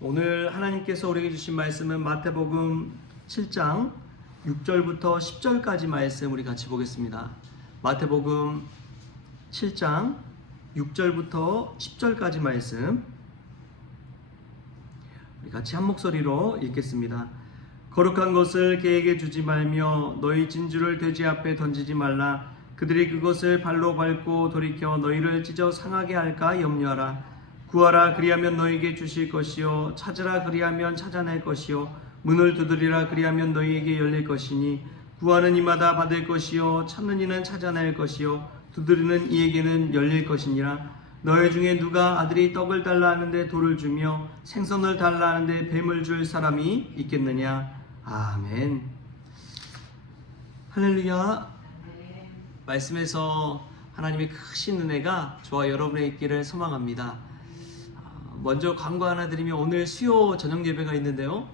오늘 하나님께서 우리에게 주신 말씀은 마태복음 7장 6절부터 10절까지 말씀 우리 같이 보겠습니다. 마태복음 7장 6절부터 10절까지 말씀 우리 같이 한 목소리로 읽겠습니다. 거룩한 것을 개에게 주지 말며 너희 진주를 돼지 앞에 던지지 말라. 그들이 그것을 발로 밟고 돌이켜 너희를 찢어 상하게 할까 염려하라. 구하라 그리하면 너희에게 주실 것이요 찾으라 그리하면 찾아낼 것이요 문을 두드리라 그리하면 너희에게 열릴 것이니 구하는 이마다 받을 것이요 찾는 이는 찾아낼 것이요 두드리는 이에게는 열릴 것이니라. 너희 중에 누가 아들이 떡을 달라 하는데 돌을 주며 생선을 달라 하는데 뱀을 줄 사람이 있겠느냐. 아멘. 할렐루야. 말씀에서 하나님의 크신 은혜가 저와 여러분의 있기를 소망합니다. 먼저 광고 하나 드리면 오늘 수요 저녁 예배가 있는데요.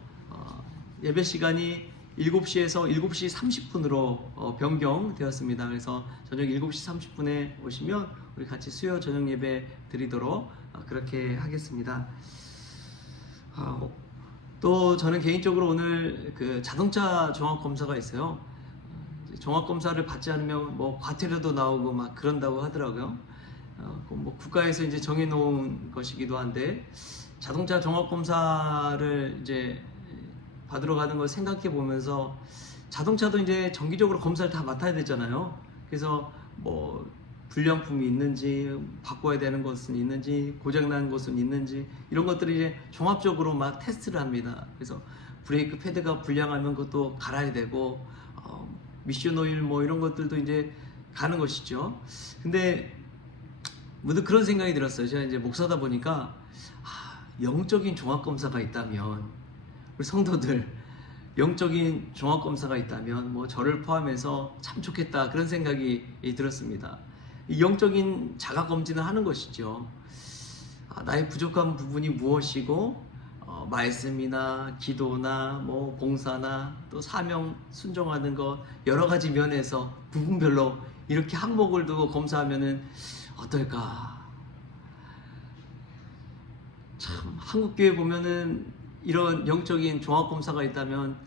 예배 시간이 7시에서 7시 30분으로 변경되었습니다. 그래서 저녁 7시 30분에 오시면 우리 같이 수요 저녁 예배 드리도록 그렇게 하겠습니다. 또 저는 개인적으로 오늘 그 자동차 종합 검사가 있어요. 종합 검사를 받지 않으면 뭐 과태료도 나오고 막 그런다고 하더라고요. 뭐 국가에서 이제 정해놓은 것이기도 한데 자동차 종합 검사를 이제 받으러 가는 걸 생각해 보면서 자동차도 이제 정기적으로 검사를 다 맡아야 되잖아요. 그래서 뭐 불량품이 있는지 바꿔야 되는 것은 있는지 고장난 것은 있는지 이런 것들을 이제 종합적으로 막 테스트를 합니다. 그래서 브레이크 패드가 불량하면 그것도 갈아야 되고 미션 오일 뭐 이런 것들도 이제 가는 것이죠. 근데 문득 그런 생각이 들었어요. 제가 이제 목사다 보니까 영적인 종합검사가 있다면 우리 성도들 영적인 종합검사가 있다면 뭐 저를 포함해서 참 좋겠다 그런 생각이 들었습니다. 이 영적인 자가검진을 하는 것이죠. 나의 부족한 부분이 무엇이고 말씀이나 기도나 뭐 봉사나 또 사명 순종하는 것 여러 가지 면에서 부분별로 이렇게 항목을 두고 검사하면은 어떨까? 참 한국교회 보면은 이런 영적인 종합검사가 있다면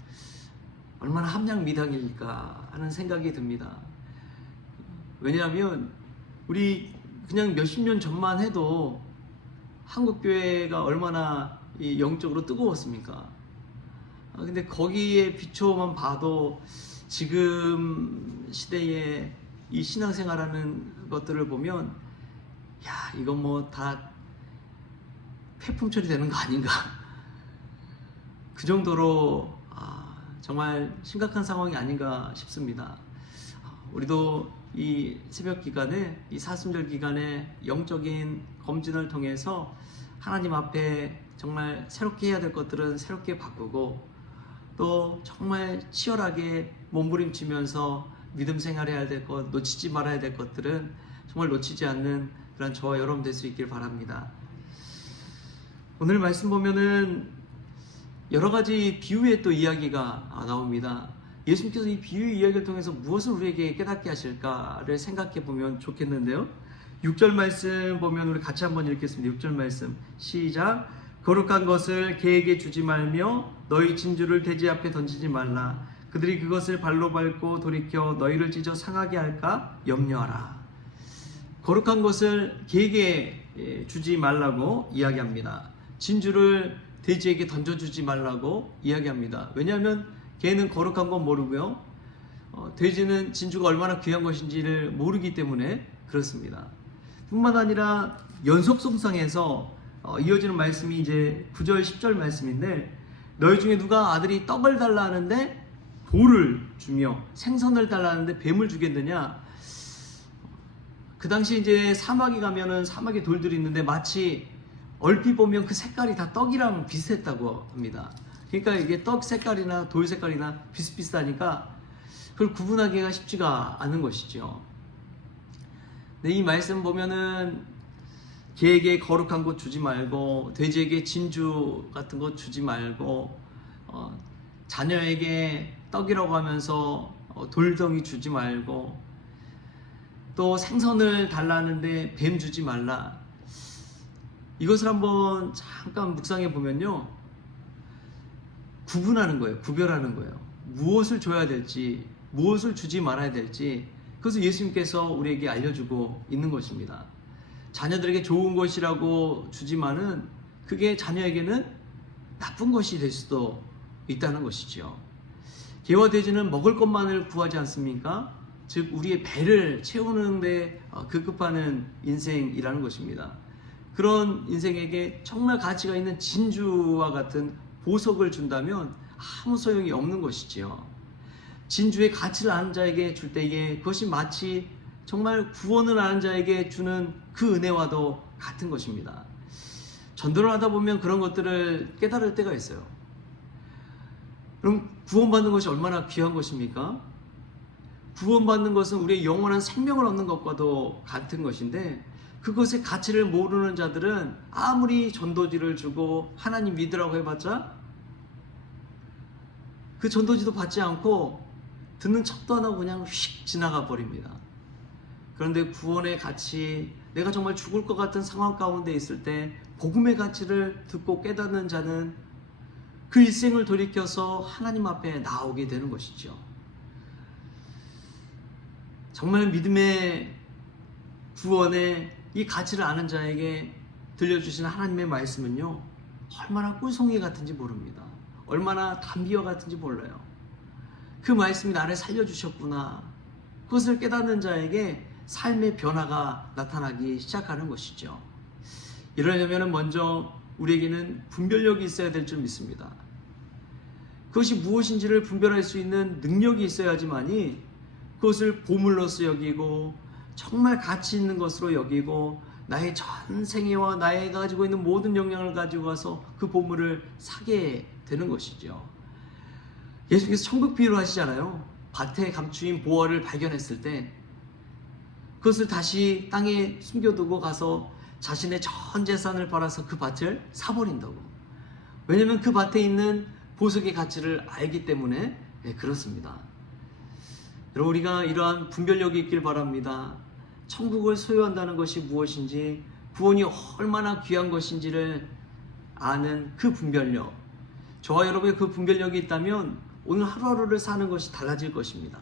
얼마나 함량미당일까 하는 생각이 듭니다. 왜냐하면 우리 그냥 몇십 년 전만 해도 한국교회가 얼마나 이 영적으로 뜨거웠습니까? 근데 거기에 비춰만 봐도 지금 시대에 이 신앙생활하는 것들을 보면 야 이건 뭐 다 폐품 처리되는 거 아닌가 그 정도로 정말 심각한 상황이 아닌가 싶습니다. 우리도 이 새벽 기간에 이 사순절 기간에 영적인 검진을 통해서 하나님 앞에 정말 새롭게 해야 될 것들은 새롭게 바꾸고 또 정말 치열하게 몸부림치면서 믿음 생활해야 될 것, 놓치지 말아야 될 것들은 정말 놓치지 않는 그런 저와 여러분 될 수 있길 바랍니다. 오늘 말씀 보면은 여러 가지 비유의 또 이야기가 나옵니다. 예수님께서 이 비유의 이야기를 통해서 무엇을 우리에게 깨닫게 하실까를 생각해 보면 좋겠는데요. 6절 말씀 보면 우리 같이 한번 읽겠습니다. 6절 말씀 시작. 거룩한 것을 개에게 주지 말며 너희 진주를 돼지 앞에 던지지 말라. 그들이 그것을 발로 밟고 돌이켜 너희를 찢어 상하게 할까 염려하라. 거룩한 것을 개에게 주지 말라고 이야기합니다. 진주를 돼지에게 던져주지 말라고 이야기합니다. 왜냐하면 개는 거룩한 건 모르고요. 돼지는 진주가 얼마나 귀한 것인지를 모르기 때문에 그렇습니다. 뿐만 아니라 연속성상에서 이어지는 말씀이 이제 9절 10절 말씀인데 너희 중에 누가 아들이 떡을 달라 하는데 돌을 주며 생선을 달라 하는데 뱀을 주겠느냐. 그 당시 이제 사막에 가면은 사막에 돌들이 있는데 마치 얼핏 보면 그 색깔이 다 떡이랑 비슷했다고 합니다. 그러니까 이게 떡 색깔이나 돌 색깔이나 비슷비슷하니까 그걸 구분하기가 쉽지가 않은 것이죠. 근데 이 말씀 보면은 개에게 거룩한 것 주지 말고 돼지에게 진주 같은 것 주지 말고 자녀에게 떡이라고 하면서 돌덩이 주지 말고 또 생선을 달라는데 뱀 주지 말라. 이것을 한번 잠깐 묵상해 보면요, 구분하는 거예요. 구별하는 거예요. 무엇을 줘야 될지, 무엇을 주지 말아야 될지, 그것을 예수님께서 우리에게 알려주고 있는 것입니다. 자녀들에게 좋은 것이라고 주지만은 그게 자녀에게는 나쁜 것이 될 수도 있다는 것이죠. 개와 돼지는 먹을 것만을 구하지 않습니까? 즉 우리의 배를 채우는 데 급급하는 인생이라는 것입니다. 그런 인생에게 정말 가치가 있는 진주와 같은 보석을 준다면 아무 소용이 없는 것이지요. 진주의 가치를 아는 자에게 줄 때에 그것이 마치 정말 구원을 아는 자에게 주는 그 은혜와도 같은 것입니다. 전도를 하다 보면 그런 것들을 깨달을 때가 있어요. 그럼 구원받는 것이 얼마나 귀한 것입니까? 구원받는 것은 우리의 영원한 생명을 얻는 것과도 같은 것인데, 그것의 가치를 모르는 자들은 아무리 전도지를 주고 하나님 믿으라고 해봤자 그 전도지도 받지 않고 듣는 척도 안 하고 그냥 휙 지나가 버립니다. 그런데 구원의 가치, 내가 정말 죽을 것 같은 상황 가운데 있을 때 복음의 가치를 듣고 깨닫는 자는 그 일생을 돌이켜서 하나님 앞에 나오게 되는 것이죠. 정말 믿음의 구원의 이 가치를 아는 자에게 들려주신 하나님의 말씀은요, 얼마나 꿀송이 같은지 모릅니다. 얼마나 담비와 같은지 몰라요. 그 말씀이 나를 살려주셨구나. 그것을 깨닫는 자에게 삶의 변화가 나타나기 시작하는 것이죠. 이러려면 먼저 우리에게는 분별력이 있어야 될 줄 믿습니다. 그것이 무엇인지를 분별할 수 있는 능력이 있어야지만이 그것을 보물로서 여기고 정말 가치 있는 것으로 여기고 나의 전 생애와 나의 가지고 있는 모든 역량을 가지고 가서 그 보물을 사게 되는 것이죠. 예수님께서 천국 비유를 하시잖아요. 밭에 감추인 보화를 발견했을 때 그것을 다시 땅에 숨겨두고 가서 자신의 전 재산을 팔아서 그 밭을 사버린다고. 왜냐하면 그 밭에 있는 보석의 가치를 알기 때문에 그렇습니다. 여러분, 우리가 이러한 분별력이 있길 바랍니다. 천국을 소유한다는 것이 무엇인지, 구원이 얼마나 귀한 것인지를 아는 그 분별력, 저와 여러분의 그 분별력이 있다면 오늘 하루하루를 사는 것이 달라질 것입니다.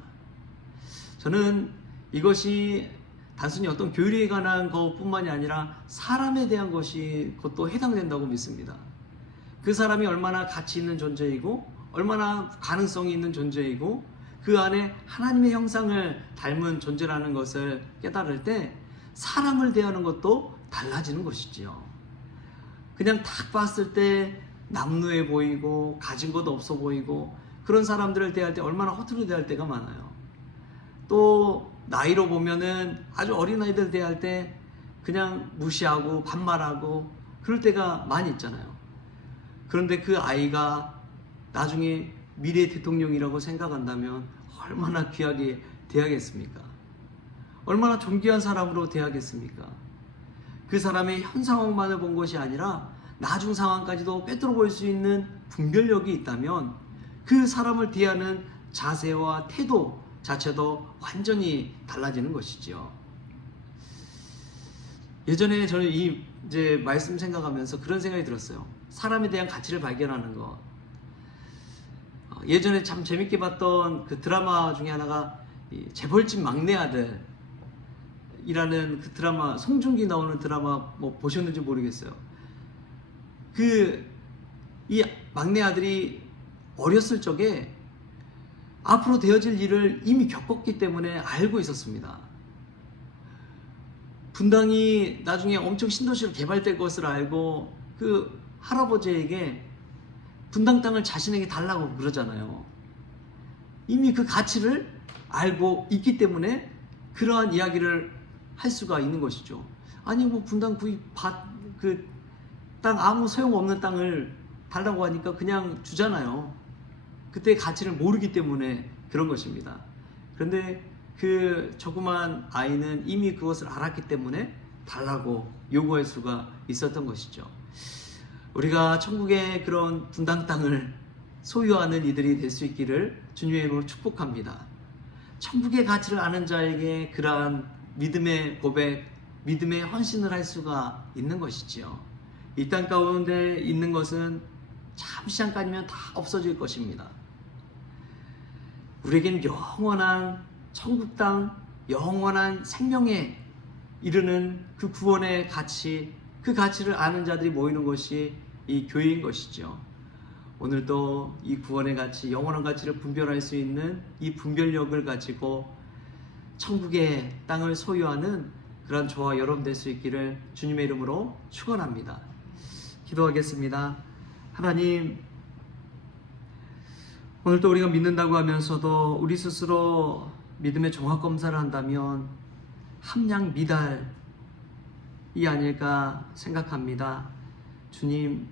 저는 이것이 단순히 어떤 교리에 관한 것뿐만이 아니라 사람에 대한 것이 그것도 해당된다고 믿습니다. 그 사람이 얼마나 가치 있는 존재이고 얼마나 가능성이 있는 존재이고 그 안에 하나님의 형상을 닮은 존재라는 것을 깨달을 때 사람을 대하는 것도 달라지는 것이지요. 그냥 딱 봤을 때 남루해 보이고 가진 것도 없어 보이고 그런 사람들을 대할 때 얼마나 허투루 대할 때가 많아요. 또 나이로 보면은 아주 어린아이들 대할 때 그냥 무시하고 반말하고 그럴 때가 많이 있잖아요. 그런데 그 아이가 나중에 미래 대통령이라고 생각한다면 얼마나 귀하게 대하겠습니까? 얼마나 존귀한 사람으로 대하겠습니까? 그 사람의 현 상황만을 본 것이 아니라 나중 상황까지도 꿰뚫어 볼 수 있는 분별력이 있다면 그 사람을 대하는 자세와 태도 자체도 완전히 달라지는 것이죠. 예전에 저는 이제 말씀 생각하면서 그런 생각이 들었어요. 사람에 대한 가치를 발견하는 것. 예전에 참 재밌게 봤던 그 드라마 중에 하나가 재벌집 막내 아들이라는 그 드라마, 송중기 나오는 드라마 뭐 보셨는지 모르겠어요. 이 막내 아들이 어렸을 적에 앞으로 되어질 일을 이미 겪었기 때문에 알고 있었습니다. 분당이 나중에 엄청 신도시로 개발될 것을 알고 그 할아버지에게 분당 땅을 자신에게 달라고 그러잖아요. 이미 그 가치를 알고 있기 때문에 그러한 이야기를 할 수가 있는 것이죠. 아니 뭐 분당 그 땅 아무 소용없는 땅을 달라고 하니까 그냥 주잖아요. 그때의 가치를 모르기 때문에 그런 것입니다. 그런데 그 조그만 아이는 이미 그것을 알았기 때문에 달라고 요구할 수가 있었던 것이죠. 우리가 천국의 그런 분당 땅을 소유하는 이들이 될 수 있기를 주님의 이름으로 축복합니다. 천국의 가치를 아는 자에게 그러한 믿음의 고백, 믿음의 헌신을 할 수가 있는 것이지요. 이 땅 가운데 있는 것은 잠시 잠깐이면 다 없어질 것입니다. 우리에겐 영원한 천국 땅, 영원한 생명에 이르는 그 구원의 가치, 그 가치를 아는 자들이 모이는 것이 이 교회인 것이죠. 오늘도 이 구원의 가치, 영원한 가치를 분별할 수 있는 이 분별력을 가지고 천국의 땅을 소유하는 그런 저와 여러분 될 수 있기를 주님의 이름으로 축원합니다. 기도하겠습니다. 하나님, 오늘도 우리가 믿는다고 하면서도 우리 스스로 믿음의 종합 검사를 한다면 함량 미달이 아닐까 생각합니다. 주님,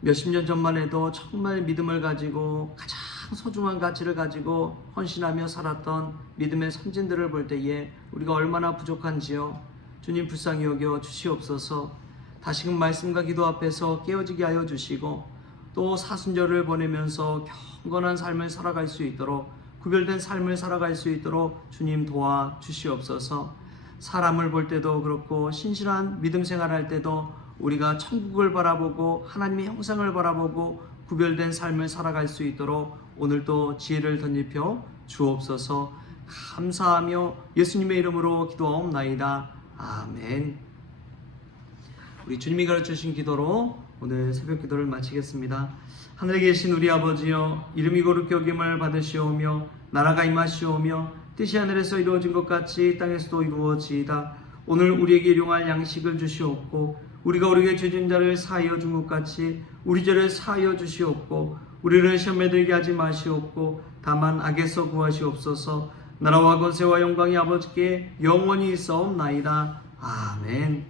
몇십 년 전만 해도 정말 믿음을 가지고 가장 소중한 가치를 가지고 헌신하며 살았던 믿음의 선진들을 볼 때에 우리가 얼마나 부족한지요. 주님 불쌍히 여겨 주시옵소서. 다시금 말씀과 기도 앞에서 깨어지게 하여 주시고 또 사순절을 보내면서 경건한 삶을 살아갈 수 있도록, 구별된 삶을 살아갈 수 있도록 주님 도와 주시옵소서. 사람을 볼 때도 그렇고 신실한 믿음 생활할 때도 우리가 천국을 바라보고 하나님의 형상을 바라보고 구별된 삶을 살아갈 수 있도록 오늘도 지혜를 덧입혀 주옵소서. 감사하며 예수님의 이름으로 기도하옵나이다. 아멘. 우리 주님이 가르쳐주신 기도로 오늘 새벽 기도를 마치겠습니다. 하늘에 계신 우리 아버지여, 이름이 거룩히 여김을 받으시오며 나라가 임하시오며 뜻이 하늘에서 이루어진 것 같이 땅에서도 이루어지이다. 오늘 우리에게 일용할 양식을 주시옵고 우리가 우리에게 죄진 자를 사하여 준 것 같이 우리 죄를 사하여 주시옵고 우리를 시험에 들게 하지 마시옵고 다만 악에서 구하시옵소서. 나라와 권세와 영광이 아버지께 영원히 있사옵나이다. 아멘.